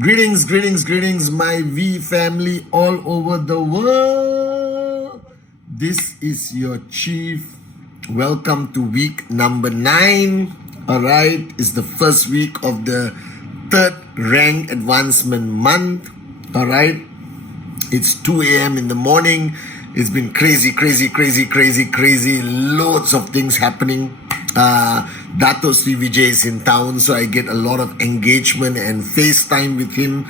Greetings, greetings, greetings, my V family all over the world. This is your chief. Welcome to week number 9. All right, it's the first week of the third rank advancement month. All right, it's 2 a.m. in the morning. It's been crazy. Loads of things happening. Dato Sri Vijay is in town, so I get a lot of engagement and FaceTime with him,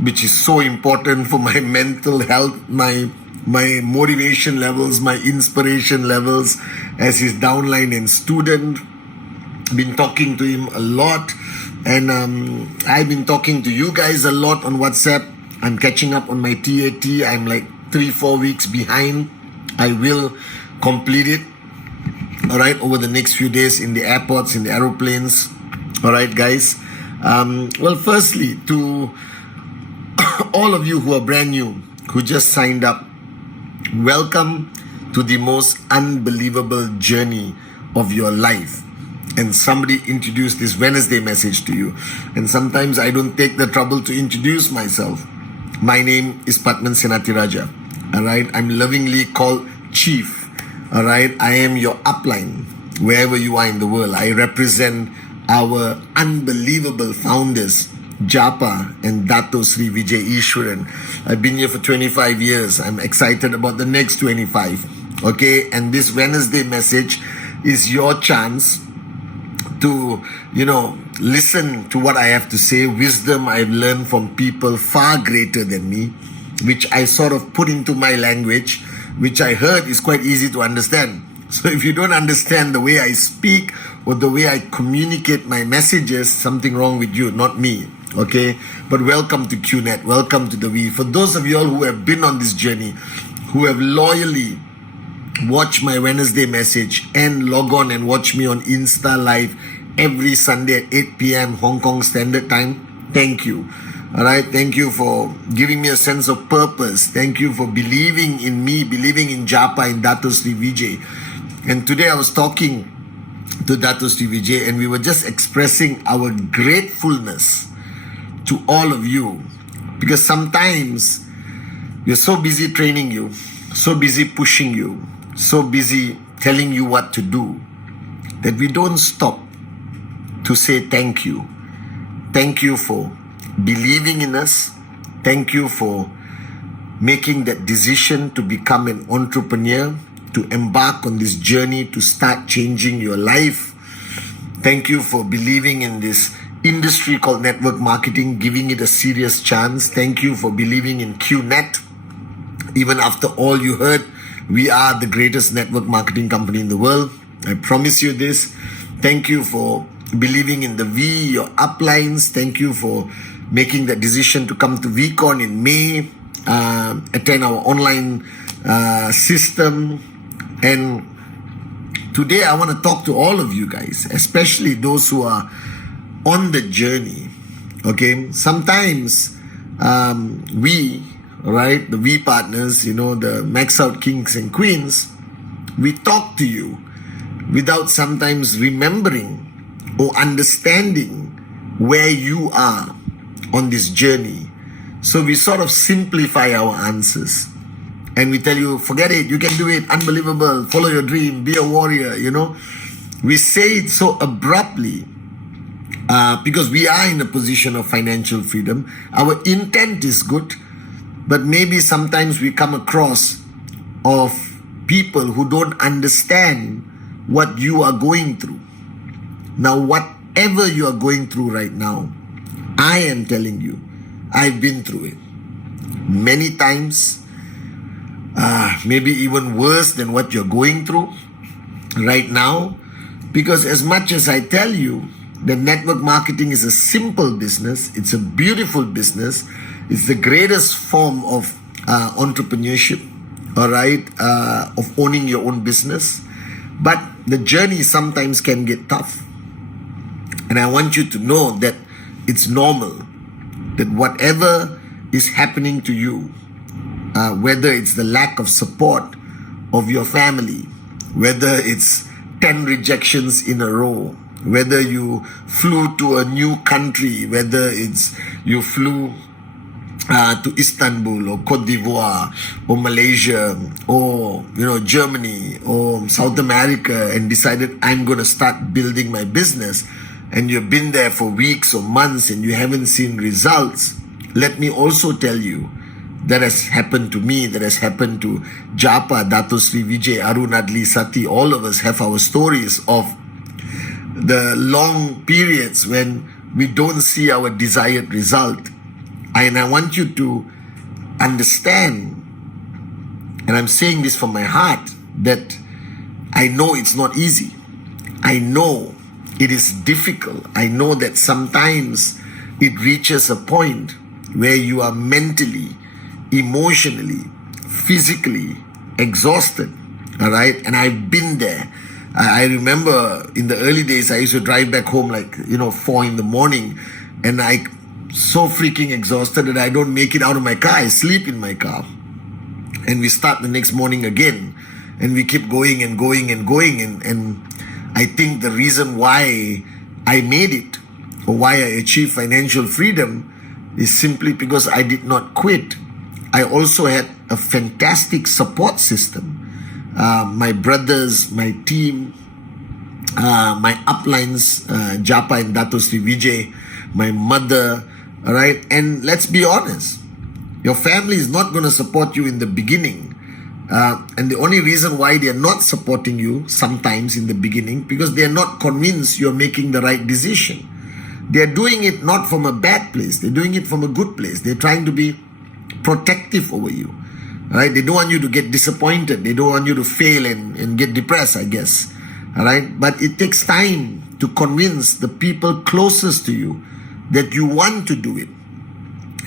which is so important for my mental health, my motivation levels, my inspiration levels as his downline and student. Been talking to him a lot, and I've been talking to you guys a lot on WhatsApp. I'm catching up on my TAT. I'm like 3-4 weeks behind. I will complete it, all right, over the next few days in the airports, in the aeroplanes. All right, guys. Well, firstly, to all of you who are brand new, who just signed up, welcome to the most unbelievable journey of your life. And somebody introduced this Wednesday message to you. And sometimes I don't take the trouble to introduce myself. My name is Patman Senatiraja. All right, I'm lovingly called Chief. All right, I am your upline wherever you are in the world. I represent our unbelievable founders, Japa and Dato Sri Vijay Ishwaran. I've been here for 25 years. I'm excited about the next 25. Okay, and this Wednesday message is your chance to, listen to what I have to say. Wisdom I've learned from people far greater than me, which I sort of put into my language, which I heard is quite easy to understand. So if you don't understand the way I speak or the way I communicate my messages, something wrong with you, not me. Okay? But welcome to QNet. Welcome to the V. For those of you all who have been on this journey, who have loyally watched my Wednesday message and log on and watch me on Insta Live every Sunday at 8 p.m. Hong Kong Standard Time, thank you. All right, thank you for giving me a sense of purpose. Thank you for believing in me, believing in Japa and Dato Sri Vijay. And today I was talking to Dato Sri Vijay, and we were just expressing our gratefulness to all of you, because sometimes we're so busy training you, so busy pushing you, so busy telling you what to do, that we don't stop to say thank you. Thank you for believing in us. Thank you for making that decision to become an entrepreneur, to embark on this journey to start changing your life. Thank you for believing in this industry called network marketing, giving it a serious chance. Thank you for believing in QNet. Even after all you heard, we are the greatest network marketing company in the world. I promise you this. Thank you for believing in the V, your uplines. Thank you for making that decision to come to VCon in May, attend our online system. And today I want to talk to all of you guys, especially those who are on the journey. Okay, sometimes we, right, the V partners, the Max Out Kings and Queens, we talk to you without sometimes remembering or understanding where you are on this journey. So we sort of simplify our answers and we tell you, forget it, you can do it, unbelievable, follow your dream, be a warrior. We say it so abruptly because we are in a position of financial freedom. Our intent is good, but maybe sometimes we come across of people who don't understand what you are going through. Now, whatever you are going through right now, I am telling you, I've been through it many times, maybe even worse than what you're going through right now. Because as much as I tell you that network marketing is a simple business, it's a beautiful business, it's the greatest form of entrepreneurship, all right, of owning your own business. But the journey sometimes can get tough. And I want you to know that it's normal, that whatever is happening to you, whether it's the lack of support of your family, whether it's 10 rejections in a row, whether you flew to a new country, whether it's you flew to Istanbul or Cote d'Ivoire or Malaysia or Germany or South America and decided I'm going to start building my business, and you've been there for weeks or months and you haven't seen results, let me also tell you that has happened to me, that has happened to Japa, Dato Sri Vijay, Arun, Adli, Sati. All of us have our stories of the long periods when we don't see our desired result. And I want you to understand, and I'm saying this from my heart, that I know it's not easy. I know it is difficult. I know that sometimes it reaches a point where you are mentally, emotionally, physically exhausted. All right. And I've been there. I remember in the early days, I used to drive back home 4 in the morning, and I so freaking exhausted that I don't make it out of my car. I sleep in my car, and we start the next morning again, and we keep going and going and going. And I think the reason why I made it, or why I achieved financial freedom, is simply because I did not quit. I also had a fantastic support system. My brothers, my team, my uplines, Japa and Dato Sri Vijay, my mother. All right. And let's be honest, your family is not going to support you in the beginning. And the only reason why they are not supporting you sometimes in the beginning, because they are not convinced you're making the right decision. They're doing it not from a bad place. They're doing it from a good place. They're trying to be protective over you. All right. They don't want you to get disappointed. They don't want you to fail and get depressed, I guess. All right. But it takes time to convince the people closest to you that you want to do it.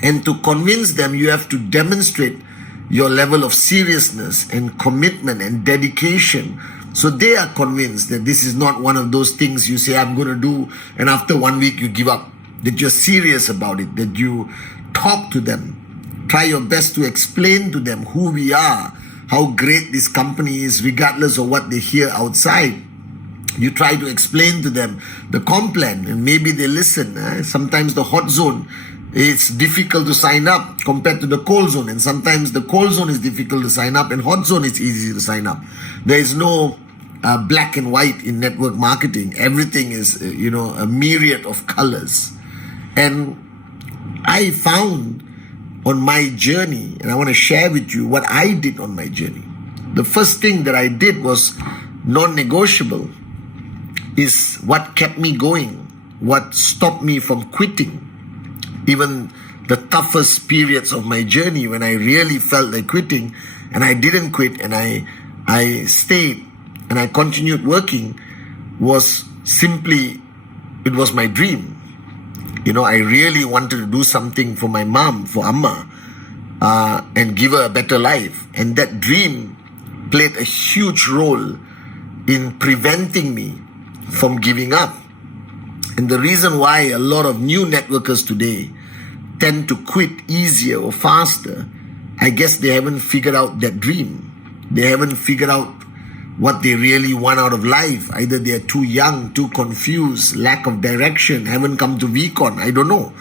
And to convince them, you have to demonstrate your level of seriousness and commitment and dedication, so they are convinced that this is not one of those things you say, I'm going to do, and after 1 week you give up. That you're serious about it, that you talk to them, try your best to explain to them who we are, how great this company is, regardless of what they hear outside. You try to explain to them the comp plan, and maybe they listen. Sometimes the hot zone, it's difficult to sign up compared to the cold zone, and sometimes the cold zone is difficult to sign up and hot zone is easy to sign up. There is no black and white in network marketing. Everything is a myriad of colors. And I found on my journey, and I want to share with you what I did on my journey. The first thing that I did was non-negotiable, is what kept me going, what stopped me from quitting. Even the toughest periods of my journey, when I really felt like quitting, and I didn't quit, and I stayed and I continued working, was simply, it was my dream. I really wanted to do something for my mom, for Amma, and give her a better life. And that dream played a huge role in preventing me from giving up. And the reason why a lot of new networkers today tend to quit easier or faster, I guess they haven't figured out that dream. They haven't figured out what they really want out of life. Either they're too young, too confused, lack of direction, haven't come to VCon, I don't know.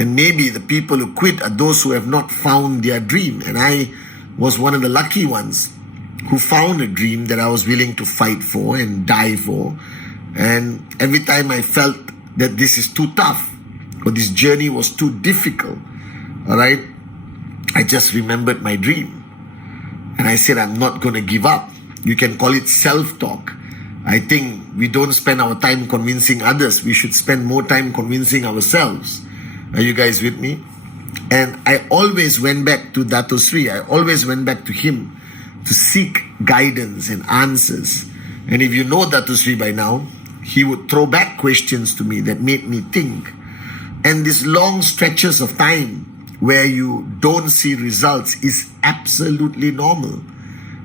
And maybe the people who quit are those who have not found their dream. And I was one of the lucky ones who found a dream that I was willing to fight for and die for. And every time I felt that this is too tough, or this journey was too difficult, all right, I just remembered my dream. And I said, I'm not going to give up. You can call it self-talk. I think we don't spend our time convincing others. We should spend more time convincing ourselves. Are you guys with me? And I always went back to Dato Sri. I always went back to him to seek guidance and answers. And if you know Dato Sri by now, he would throw back questions to me that made me think. And these long stretches of time where you don't see results is absolutely normal.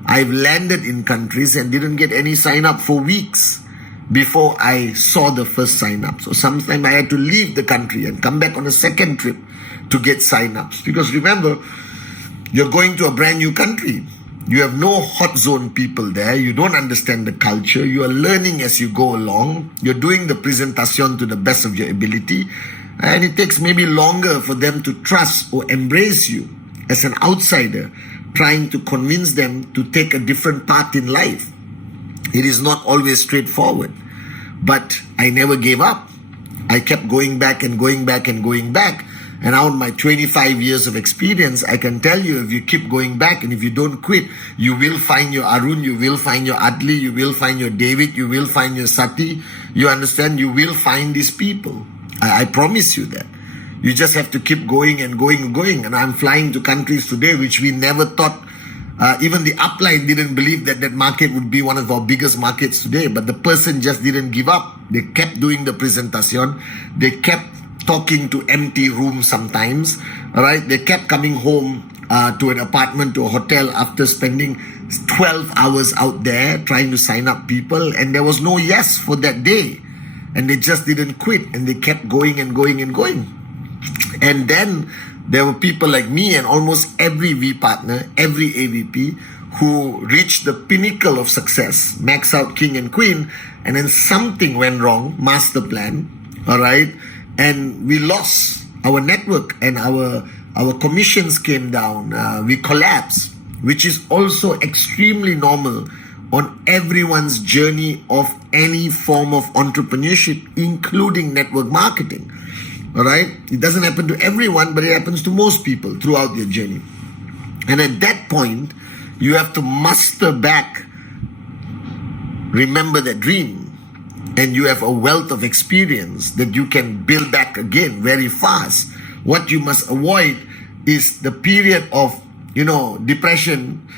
I've landed in countries and didn't get any sign up for weeks before I saw the first sign up. So sometimes I had to leave the country and come back on a second trip to get sign ups. Because remember, you're going to a brand new country. You have no hot zone people there. You don't understand the culture. You are learning as you go along. You're doing the presentation to the best of your ability. And it takes maybe longer for them to trust or embrace you as an outsider, trying to convince them to take a different path in life. It is not always straightforward. But I never gave up. I kept going back and going back and going back. And out of my 25 years of experience, I can tell you, if you keep going back and if you don't quit, you will find your Arun, you will find your Adli, you will find your David, you will find your Sati. You understand? You will find these people. I promise you that. You just have to keep going and going and going. And I'm flying to countries today which we never thought, even the upline didn't believe that that market would be one of our biggest markets today. But the person just didn't give up. They kept doing the presentation. They kept talking to empty rooms sometimes, all right? They kept coming home to an apartment, to a hotel after spending 12 hours out there trying to sign up people, and there was no yes for that day. And they just didn't quit, and they kept going and going and going. And then there were people like me and almost every V partner, every AVP, who reached the pinnacle of success, max out king and queen, and then something went wrong, master plan, all right? And we lost our network and our commissions came down. We collapsed, which is also extremely normal on everyone's journey of any form of entrepreneurship, including network marketing. All right? It doesn't happen to everyone, but it happens to most people throughout their journey. And at that point, you have to muster back, remember that dream. And you have a wealth of experience that you can build back again very fast. What you must avoid is the period of, depression,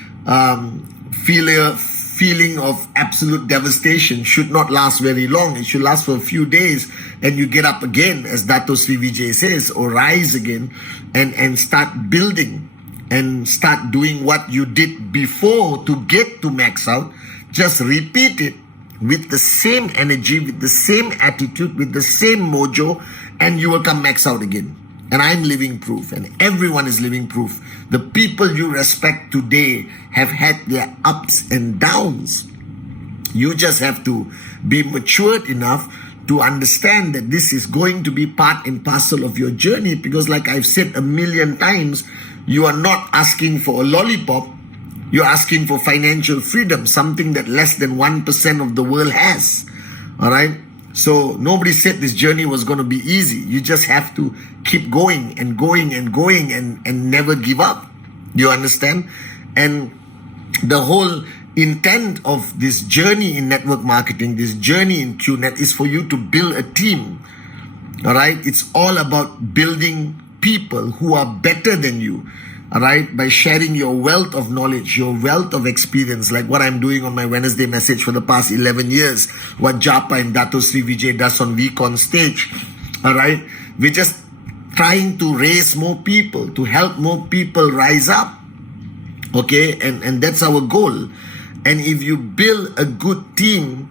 feeling of absolute devastation should not last very long. It should last for a few days, and you get up again, as Dato Sri Vijay says, or rise again and start building and start doing what you did before to get to max out. Just repeat it with the same energy, with the same attitude, with the same mojo, and you will come max out again. And I'm living proof, and everyone is living proof. The people you respect today have had their ups and downs. You just have to be matured enough to understand that this is going to be part and parcel of your journey, because like I've said a million times, you are not asking for a lollipop. You're asking for financial freedom, something that less than 1% of the world has. All right? So nobody said this journey was going to be easy. You just have to keep going and going and going and never give up. You understand? And the whole intent of this journey in network marketing, this journey in QNet, is for you to build a team. All right? It's all about building people who are better than you. All right, by sharing your wealth of knowledge, your wealth of experience, like what I'm doing on my Wednesday message for the past 11 years, what Japa and Dato Sri Vijay does on VCon stage. All right, we're just trying to raise more people, to help more people rise up. Okay, and that's our goal. And if you build a good team,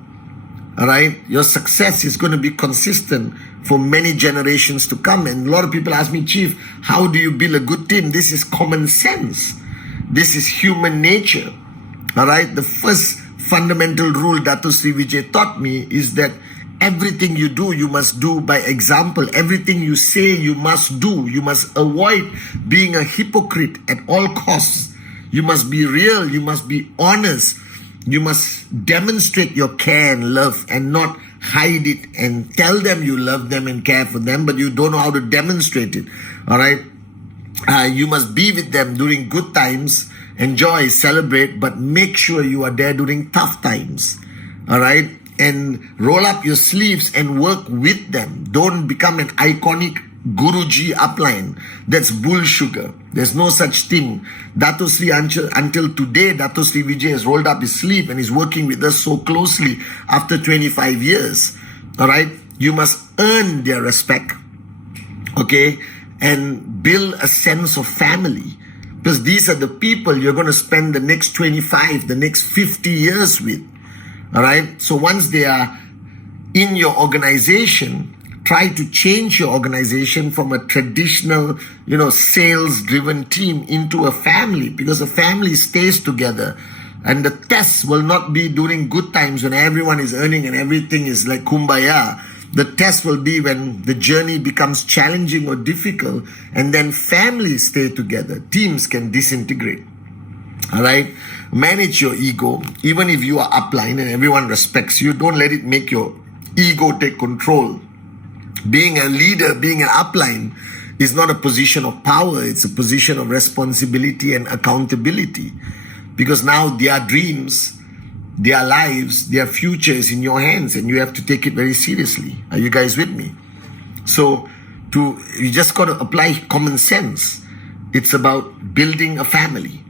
all right, your success is going to be consistent for many generations to come. And a lot of people ask me, Chief, how do you build a good team? This is common sense. This is human nature. All right. The first fundamental rule Dato Sri Vijay taught me is that everything you do, you must do by example. Everything you say, you must do. You must avoid being a hypocrite at all costs. You must be real. You must be honest. You must demonstrate your care and love and not hide it and tell them you love them and care for them, but you don't know how to demonstrate it. All right. You must be with them during good times, enjoy, celebrate, but make sure you are there during tough times. All right. And roll up your sleeves and work with them. Don't become an iconic Guruji upline. That's bull sugar. There's no such thing. Dato Sri, until today, Dato Sri Vijay has rolled up his sleeve and is working with us so closely after 25 years. All right. You must earn their respect. Okay. And build a sense of family. Because these are the people you're going to spend the next 25, the next 50 years with. All right. So once they are in your organization, try to change your organization from a traditional, sales-driven team into a family, because a family stays together. And the test will not be during good times when everyone is earning and everything is like kumbaya. The test will be when the journey becomes challenging or difficult, and then families stay together. Teams can disintegrate. All right? Manage your ego. Even if you are upline and everyone respects you, don't let it make your ego take control. Being a leader, being an upline is not a position of power. It's a position of responsibility and accountability. Because now their dreams, their lives, their future is in your hands, and you have to take it very seriously. Are you guys with me? So you just got to apply common sense. It's about building a family.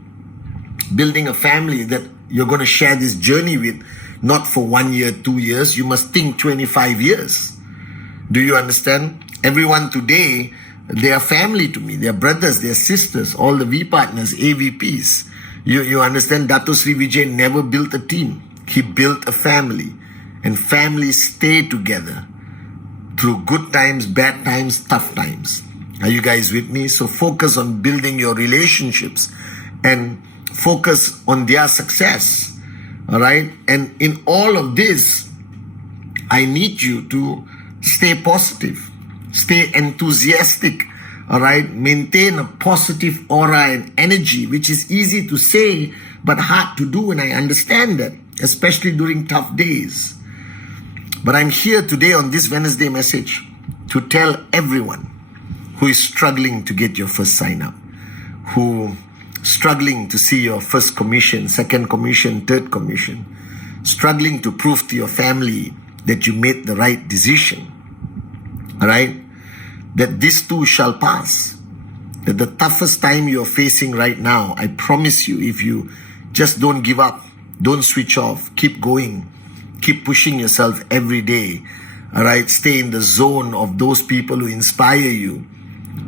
Building a family that you're going to share this journey with, not for 1 year, 2 years. You must think 25 years. Do you understand? Everyone today, they are family to me. They are brothers, they are sisters, all the V partners, AVPs. You understand? Dato Sri Vijay never built a team. He built a family. And families stay together through good times, bad times, tough times. Are you guys with me? So focus on building your relationships and focus on their success. All right? And in all of this, I need you to stay positive, stay enthusiastic. All right, maintain a positive aura and energy, which is easy to say but hard to do, and I understand that, especially during tough days. But I'm here today on this Wednesday message to tell everyone who is struggling to get your first sign up, who struggling to see your first commission, second commission, third commission, struggling to prove to your family that you made the right decision. All right? That this too shall pass. That the toughest time you're facing right now, I promise you, if you just don't give up, don't switch off, keep going, keep pushing yourself every day, all right, stay in the zone of those people who inspire you,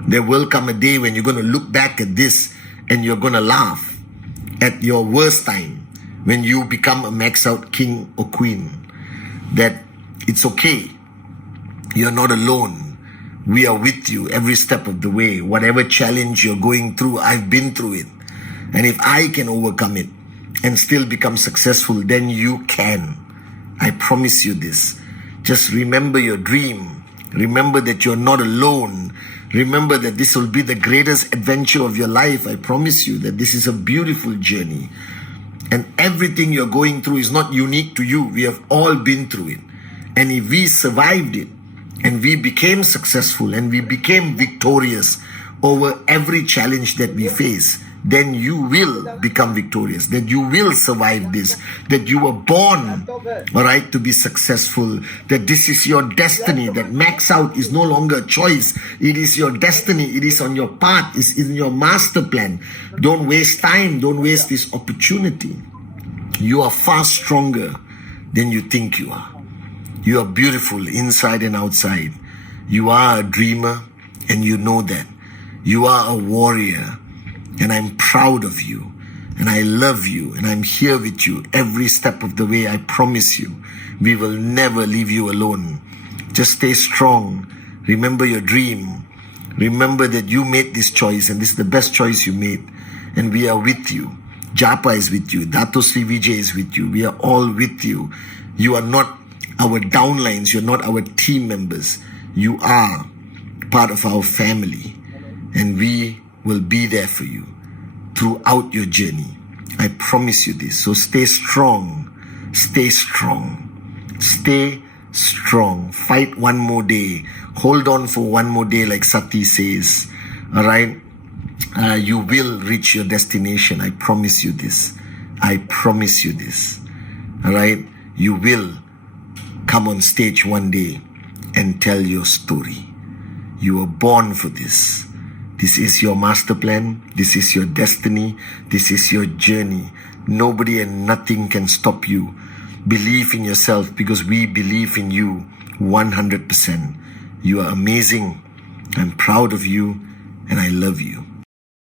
there will come a day when you're going to look back at this and you're going to laugh at your worst time, when you become a max out king or queen, that it's okay. You're not alone. We are with you every step of the way. Whatever challenge you're going through, I've been through it. And if I can overcome it and still become successful, then you can. I promise you this. Just remember your dream. Remember that you're not alone. Remember that this will be the greatest adventure of your life. I promise you that this is a beautiful journey. And everything you're going through is not unique to you. We have all been through it. And if we survived it, and we became successful and we became victorious over every challenge that we face, then you will become victorious, that you will survive this, that you were born, all right, to be successful, that this is your destiny, that max out is no longer a choice. It is your destiny. It is on your path. It's in your master plan. Don't waste time. Don't waste this opportunity. You are far stronger than you think you are. You are beautiful inside and outside. You are a dreamer, and you know that. You are a warrior, and I'm proud of you, and I love you, and I'm here with you every step of the way. I promise you, we will never leave you alone. Just stay strong. Remember your dream. Remember that you made this choice, and this is the best choice you made, and we are with you. Japa is with you. Dato Sri Vijay is with you. We are all with you. You are not our downlines, you're not our team members. You are part of our family, and we will be there for you throughout your journey. I promise you this. So stay strong, stay strong, stay strong. Fight one more day. Hold on for one more day, like Sati says. All right? You will reach your destination. I promise you this. I promise you this. All right? You will come on stage one day and tell your story. You were born for this. This is your master plan. This is your destiny. This is your journey. Nobody and nothing can stop you. Believe in yourself, because we believe in you 100%. You are amazing. I'm proud of you, and I love you.